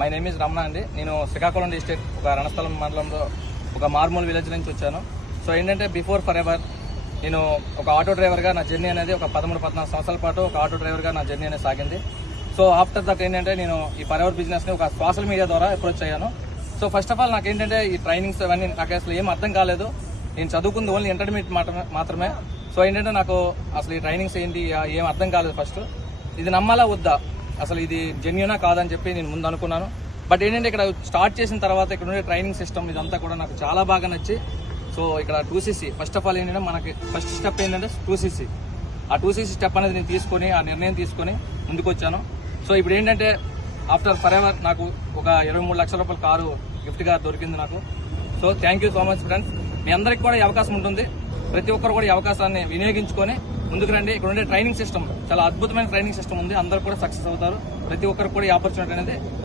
My name is Ramana అండి. నేను Srikakulam district ఒక రణస్థలం మండలంలో ఒక మార్మూల్ విలేజ్ నుంచి వచ్చాను. సో ఏంటంటే బిఫోర్ ఫర్ ఎవర్ నేను ఒక ఆటో డ్రైవర్గా నా జర్నీ అనేది ఒక 13-14 సంవత్సరాల పాటు ఒక ఆటో డ్రైవర్గా నా జర్నీ అనేది సాగింది. సో ఆఫ్టర్ దట్ ఏంటంటే నేను ఈ ఫర్ ఎవర్ బిజినెస్ని ఒక సోషల్ మీడియా ద్వారా అప్రోచ్ అయ్యాను. సో ఫస్ట్ ఆఫ్ ఆల్ నాకు ఏంటంటే ఈ ట్రైనింగ్స్ అవన్నీ నాకు అసలు ఏం అర్థం కాలేదు. నేను చదువుకుంది ఓన్లీ ఇంటర్మీడియట్ మాత్రమే. సో ఏంటంటే నాకు అసలు ఈ ట్రైనింగ్స్ ఏంటి ఏం అర్థం కాలేదు. ఫస్ట్ ఇది నమ్మాలా వద్దా, అసలు ఇది జెన్యూనా కాదని చెప్పి నేను ముందు అనుకున్నాను. బట్ ఏంటంటే ఇక్కడ స్టార్ట్ చేసిన తర్వాత ఇక్కడ ఉండే ట్రైనింగ్ సిస్టమ్ ఇదంతా కూడా నాకు చాలా బాగా నచ్చి, సో ఇక్కడ 2cc ఫస్ట్ ఆఫ్ ఆల్ ఏంటంటే మనకి ఫస్ట్ స్టెప్ ఏంటంటే 2cc. ఆ 2cc స్టెప్ అనేది నేను తీసుకొని ఆ నిర్ణయం తీసుకొని ముందుకు వచ్చాను. సో ఇప్పుడు ఏంటంటే ఆఫ్టర్ ఫర్ ఎవర్ నాకు ఒక 23 లక్షల రూపాయల కారు గిఫ్ట్గా దొరికింది నాకు. So thank you so much friends. మీ అందరికీ కూడా ఈ అవకాశం ఉంటుంది. ప్రతి ఒక్కరు కూడా ఈ అవకాశాన్ని వినియోగించుకొని ముందుకు రండి. ఇక్కడ ఉండే ట్రైనింగ్ సిస్టమ్ చాలా అద్భుతమైన ట్రైనింగ్ సిస్టమ్ ఉంది. అందరూ కూడా సక్సెస్ అవుతారు. ప్రతి ఒక్కరు కూడా ఈ ఆపర్చునిటీ అనేది